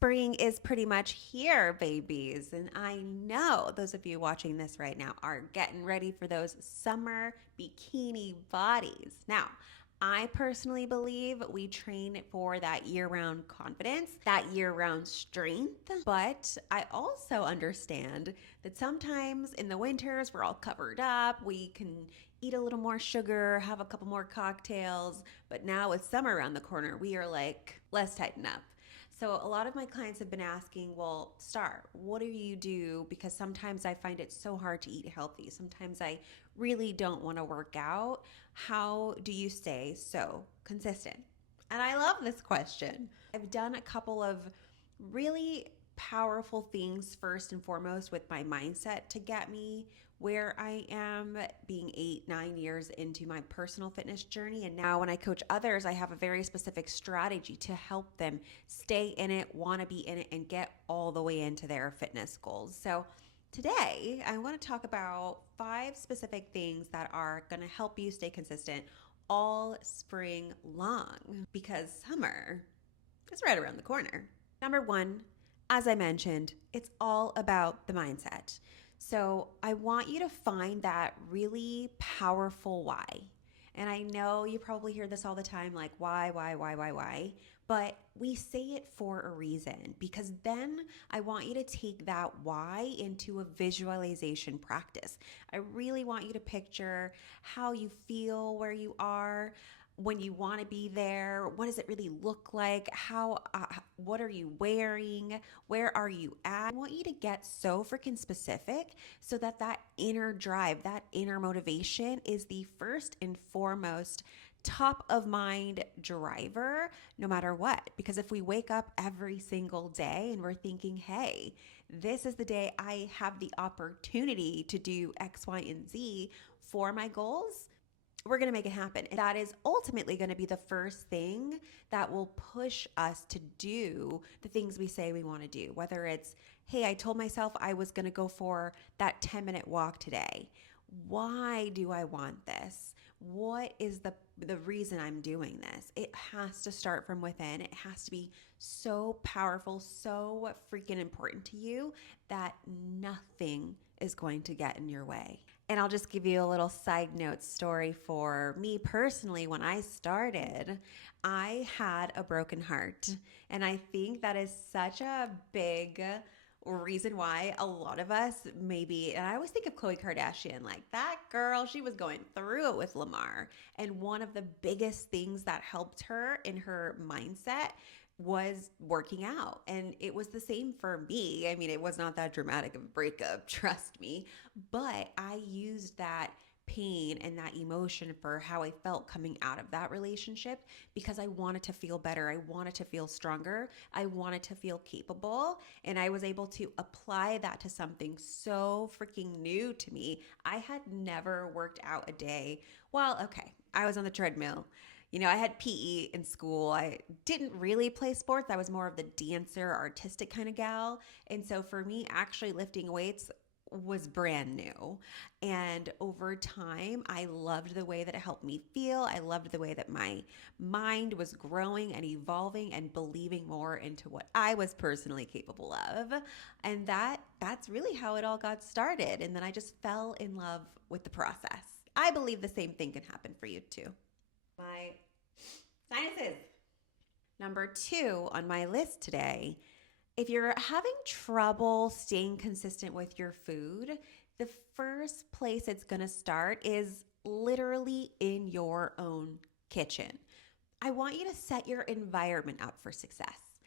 Spring is pretty much here, babies. And I know those of you watching this right now are getting ready for those summer bikini bodies. Now, I personally believe we train for that year round confidence, that year round strength. But I also understand that sometimes in the winters, we're all covered up. We can eat a little more sugar, have a couple more cocktails. But now with summer around the corner, we are like, let's tighten up. So a lot of my clients have been asking, well, Star, what do you do? Because sometimes I find it so hard to eat healthy. Sometimes I really don't want to work out. How do you stay so consistent? And I love this question. I've done a couple of really powerful things first and foremost with my mindset to get me where I am, being 8, 9 years into my personal fitness journey. And now when I coach others, I have a very specific strategy to help them stay in it, want to be in it, and get all the way into their fitness goals. So today, I want to talk about 5 specific things that are going to help you stay consistent all spring long because summer is right around the corner. Number 1, as I mentioned, it's all about the mindset. So I want you to find that really powerful why. And I know you probably hear this all the time, like why? But we say it for a reason because then I want you to take that why into a visualization practice. I really want you to picture how you feel where you are when you want to be there. What does it really look like? What are you wearing? Where are you at? I want you to get so freaking specific so that that inner drive, that inner motivation is the first and foremost top of mind driver no matter what. Because if we wake up every single day and we're thinking, hey, this is the day I have the opportunity to do X, Y, and Z for my goals, we're going to make it happen. And that is ultimately going to be the first thing that will push us to do the things we say we want to do. Whether it's, hey, I told myself I was going to go for that 10-minute walk today. Why do I want this? What is the reason I'm doing this? It has to start from within. It has to be so powerful, so freaking important to you that nothing is going to get in your way. And I'll just give you a little side note story for me personally. When I started, I had a broken heart. And I think that is such a big reason why a lot of us maybe, and I always think of Khloe Kardashian, like that girl, she was going through it with Lamar. And one of the biggest things that helped her in her mindset was working out. And it was the same for me. I mean, it was not that dramatic of a breakup, trust me, but I used that pain and that emotion for how I felt coming out of that relationship because I wanted to feel better. I wanted to feel stronger. I wanted to feel capable. And I was able to apply that to something so freaking new to me. I had never worked out a day. Well, okay, I was on the treadmill. I had PE in school. I didn't really play sports. I was more of the dancer, artistic kind of gal. And so for me, actually lifting weights was brand new. And over time, I loved the way that it helped me feel. I loved the way that my mind was growing and evolving and believing more into what I was personally capable of. And that's really how it all got started. And then I just fell in love with the process. I believe the same thing can happen for you too. My sinuses. Number 2 on my list today, if you're having trouble staying consistent with your food, the first place it's going to start is literally in your own kitchen. I want you to set your environment up for success.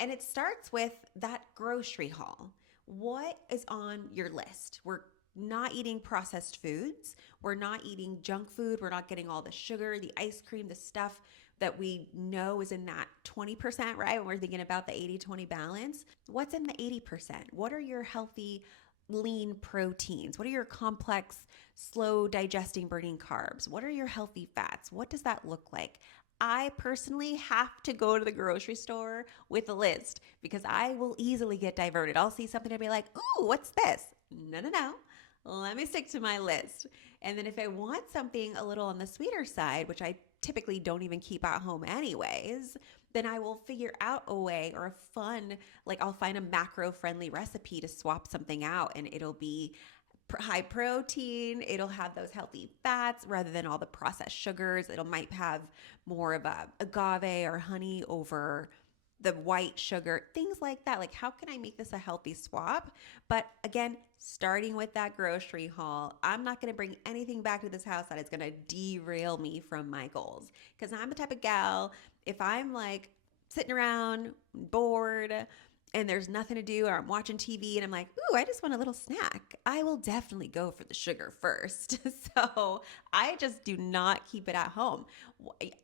And it starts with that grocery haul. What is on your list? We're not eating processed foods. We're not eating junk food. We're not getting all the sugar, the ice cream, the stuff that we know is in that 20%, right? When we're thinking about the 80-20 balance. What's in the 80%? What are your healthy, lean proteins? What are your complex, slow digesting, burning carbs? What are your healthy fats? What does that look like? I personally have to go to the grocery store with a list because I will easily get diverted. I'll see something and be like, ooh, what's this? No. let me stick to my list. And then if I want something a little on the sweeter side, which I typically don't even keep at home anyways, then I will figure out a way or a fun, like I'll find a macro friendly recipe to swap something out and it'll be high protein. It'll have those healthy fats rather than all the processed sugars. It'll might have more of a agave or honey over the white sugar, things like that. Like, how can I make this a healthy swap? But again, starting with that grocery haul, I'm not going to bring anything back to this house that is going to derail me from my goals. Because I'm the type of gal, if I'm like sitting around bored, and there's nothing to do, or I'm watching TV and I'm like, ooh, I just want a little snack, I will definitely go for the sugar first. So I just do not keep it at home.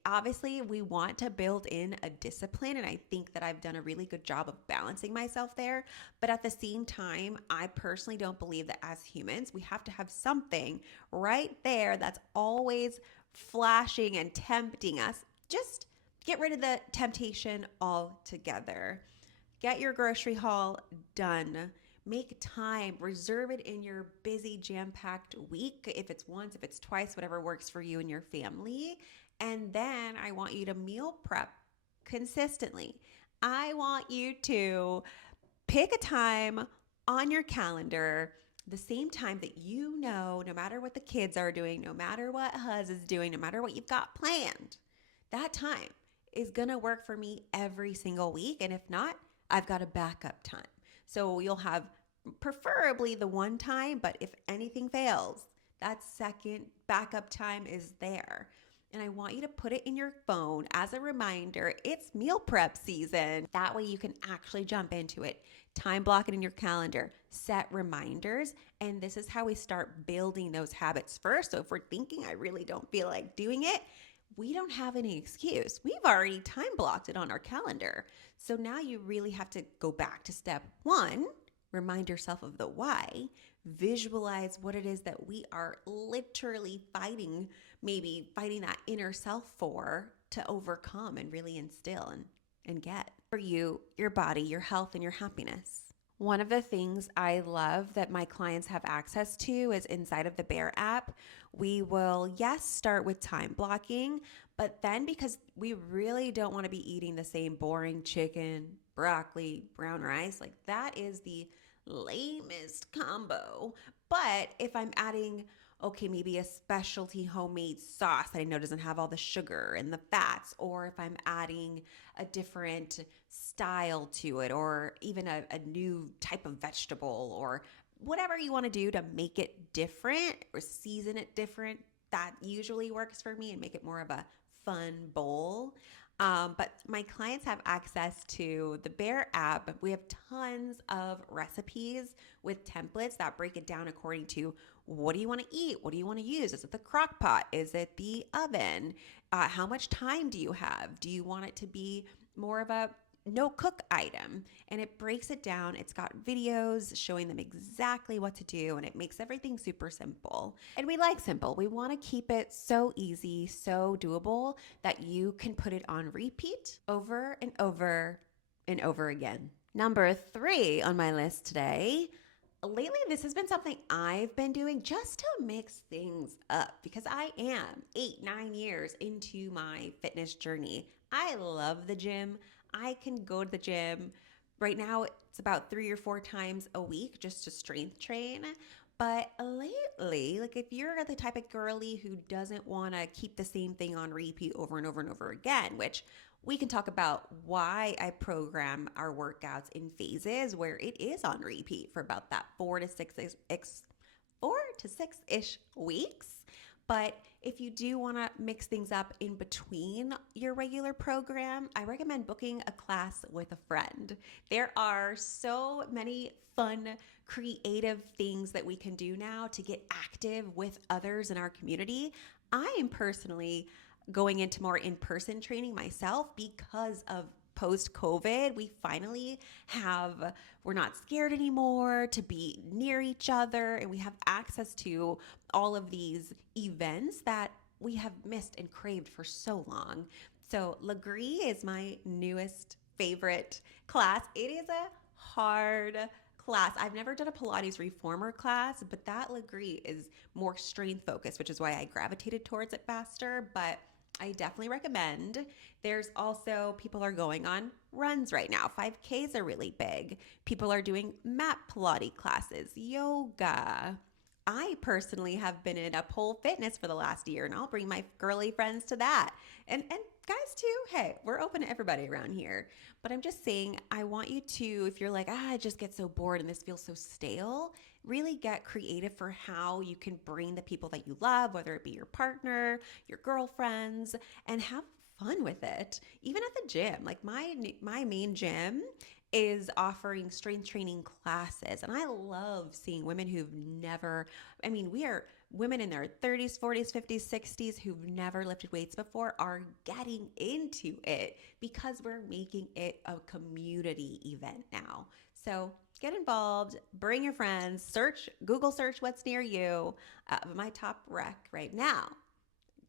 Obviously, we want to build in a discipline, and I think that I've done a really good job of balancing myself there. But at the same time, I personally don't believe that as humans, we have to have something right there that's always flashing and tempting us. Just get rid of the temptation altogether. Get your grocery haul done. Make time, reserve it in your busy, jam packed week. If it's once, if it's twice, whatever works for you and your family. And then I want you to meal prep consistently. I want you to pick a time on your calendar, the same time that you know, no matter what the kids are doing, no matter what Huz is doing, no matter what you've got planned, that time is going to work for me every single week. And if not, I've got a backup time. So you'll have preferably the one time, but if anything fails, that second backup time is there. And I want you to put it in your phone as a reminder. It's meal prep season. That way you can actually jump into it. Time block it in your calendar, set reminders. And this is how we start building those habits first. So if we're thinking, I really don't feel like doing it, we don't have any excuse. We've already time blocked it on our calendar. So now you really have to go back to step one, remind yourself of the why, visualize what it is that we are literally fighting, maybe fighting that inner self for to overcome and really instill and get for you, your body, your health, and your happiness. One of the things I love that my clients have access to is inside of the Bear app. We will, yes, start with time blocking, but then because we really don't want to be eating the same boring chicken, broccoli, brown rice, like that is the lamest combo. But if I'm adding, okay, maybe a specialty homemade sauce that I know doesn't have all the sugar and the fats, or if I'm adding a different style to it, or even a new type of vegetable, or whatever you want to do to make it different or season it different, that usually works for me and make it more of a fun bowl. But my clients have access to the Bear app. We have tons of recipes with templates that break it down according to what do you want to eat? What do you want to use? Is it the crock pot? Is it the oven? How much time do you have? Do you want it to be more of a no cook item? And it breaks it down. It's got videos showing them exactly what to do, and it makes everything super simple. And we like simple. We want to keep it so easy, so doable that you can put it on repeat over and over and over again. Number 3 on my list today. Lately, this has been something I've been doing just to mix things up because I am 8-9 years into my fitness journey. I love the gym. I can go to the gym. Right now, it's about 3 or 4 times a week just to strength train. But lately, like if you're the type of girly who doesn't want to keep the same thing on repeat over and over and over again, which we can talk about why I program our workouts in phases where it is on repeat for about that 4 to 6-ish weeks. But if you do want to mix things up in between your regular program, I recommend booking a class with a friend. There are so many fun, creative things that we can do now to get active with others in our community. I am personally going into more in-person training myself because of post-COVID. We're not scared anymore to be near each other, and we have access to all of these events that we have missed and craved for so long. So Legree is my newest favorite class. It is a hard class. I've never done a Pilates reformer class, but that Legree is more strength focused, which is why I gravitated towards it faster. But I definitely recommend. There's also people are going on runs right now. 5Ks are really big. People are doing mat Pilates classes, yoga. I personally have been in a pole fitness for the last year, and I'll bring my girly friends to that. And guys too. Hey, we're open to everybody around here. But I'm just saying, I want you to, if you're like, I just get so bored and this feels so stale, really get creative for how you can bring the people that you love, whether it be your partner, your girlfriends, and have fun with it. Even at the gym, like my main gym is offering strength training classes, and I love seeing women who've never, I mean, we are women in their 30s, 40s, 50s, 60s who've never lifted weights before are getting into it because we're making it a community event now. So get involved, bring your friends, Google search what's near you. My top rec right now,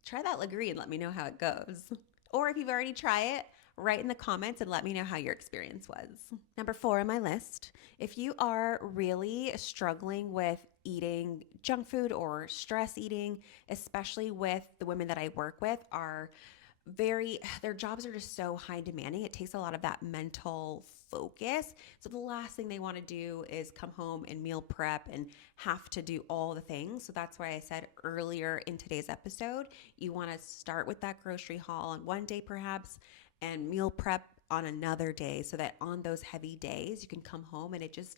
try that Legree and let me know how it goes. Or if you've already tried it, write in the comments and let me know how your experience was. Number 4 on my list, if you are really struggling with eating junk food or stress eating, especially with the women that I work with, are their jobs are just so high demanding. It takes a lot of that mental focus. So the last thing they want to do is come home and meal prep and have to do all the things. So that's why I said earlier in today's episode, you want to start with that grocery haul on one day perhaps and meal prep on another day so that on those heavy days you can come home and it just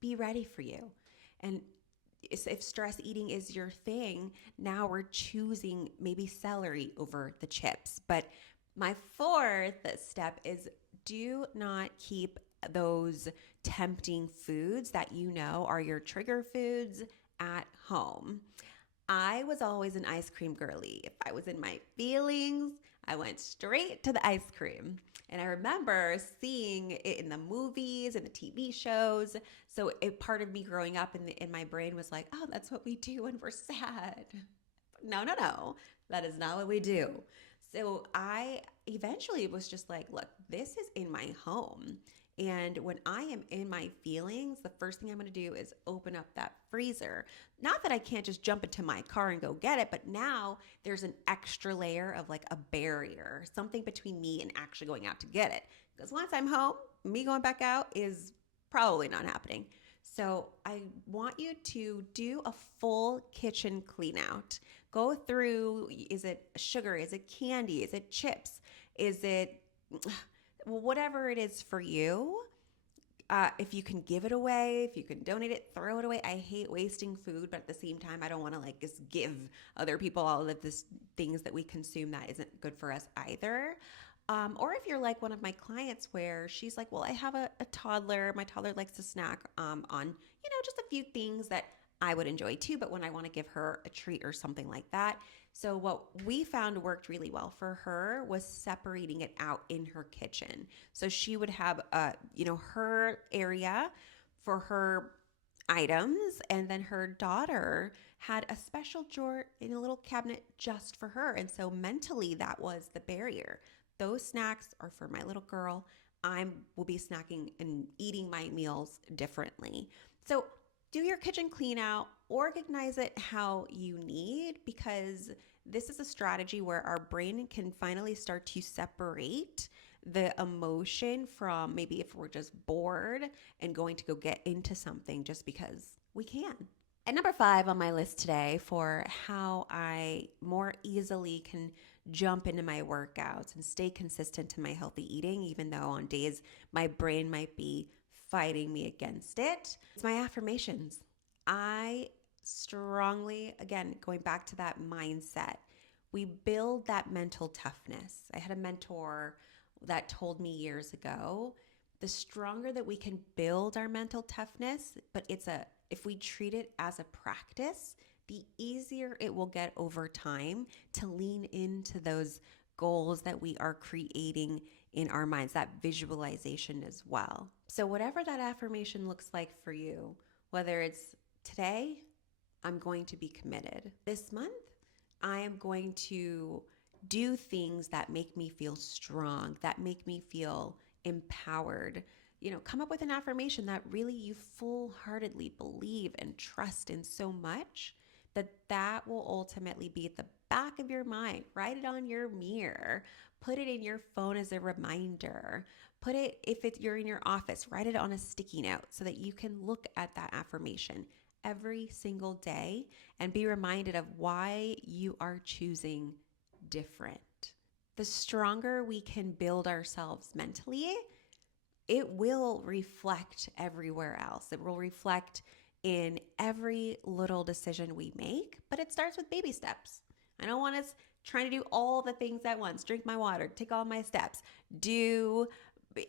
be ready for you. And if stress eating is your thing, now we're choosing maybe celery over the chips. But my 4th step is do not keep those tempting foods that you know are your trigger foods at home. I was always an ice cream girly. If I was in my feelings, I went straight to the ice cream. And I remember seeing it in the movies and the TV shows. So part of me growing up in my brain was like, oh, that's what we do when we're sad. No. That is not what we do. So I eventually was just like, look, this is in my home. And when I am in my feelings, the first thing I'm going to do is open up that freezer. Not that I can't just jump into my car and go get it, but now there's an extra layer of like a barrier, something between me and actually going out to get it. Because once I'm home, me going back out is probably not happening. So I want you to do a full kitchen clean out. Go through, is it sugar? Is it candy? Is it chips? Is it whatever it is for you? If you can give it away, if you can donate it, throw it away. I hate wasting food, but at the same time, I don't want to like just give other people all of this things that we consume that isn't good for us either. Or if you're like one of my clients where she's like, well, I have a toddler. My toddler likes to snack on, just a few things that I would enjoy too, but when I want to give her a treat or something like that. So what we found worked really well for her was separating it out in her kitchen. So she would have her area for her items, and then her daughter had a special drawer in a little cabinet just for her. And so mentally that was the barrier. Those snacks are for my little girl. I will be snacking and eating my meals differently. So do your kitchen clean out, organize it how you need, because this is a strategy where our brain can finally start to separate the emotion from maybe if we're just bored and going to go get into something just because we can. And number 5 on my list today for how I more easily can jump into my workouts and stay consistent to my healthy eating, even though on days my brain might be fighting me against it, it's my affirmations. I strongly, again, going back to that mindset, we build that mental toughness. I had a mentor that told me years ago, the stronger that we can build our mental toughness, but if we treat it as a practice, the easier it will get over time to lean into those goals that we are creating in our minds, that visualization as well. So whatever that affirmation looks like for you, whether it's today, I'm going to be committed. This month, I am going to do things that make me feel strong, that make me feel empowered. come up with an affirmation that really you full-heartedly believe and trust in so much that will ultimately be at the back of your mind. Write it on your mirror. Put it in your phone as a reminder. Put it, if you're in your office, write it on a sticky note so that you can look at that affirmation every single day and be reminded of why you are choosing different. The stronger we can build ourselves mentally, it will reflect everywhere else. It will reflect in every little decision we make, but it starts with baby steps. I don't want us trying to do all the things at once. Drink my water, take all my steps, do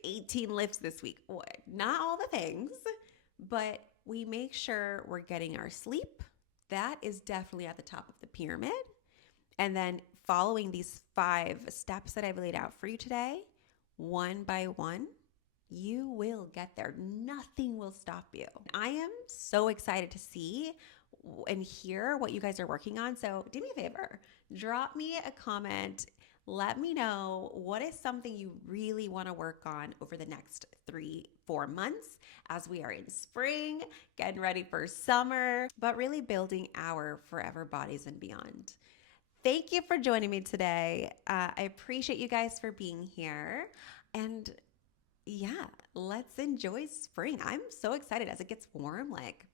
18 lifts this week. Not all the things, but we make sure we're getting our sleep. That is definitely at the top of the pyramid. And then following these 5 steps that I've laid out for you today, one by one, you will get there. Nothing will stop you. I am so excited to see and hear what you guys are working on. So do me a favor, drop me a comment. Let me know what is something you really want to work on over the next 3-4 months as we are in spring, getting ready for summer, but really building our forever bodies and beyond. Thank you for joining me today. I appreciate you guys for being here. And yeah, let's enjoy spring. I'm so excited as it gets warm. Like,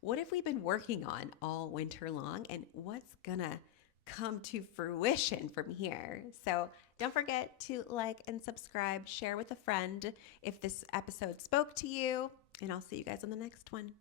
what have we been working on all winter long, and what's gonna come to fruition from here? So don't forget to like and subscribe, share with a friend if this episode spoke to you, and I'll see you guys on the next one.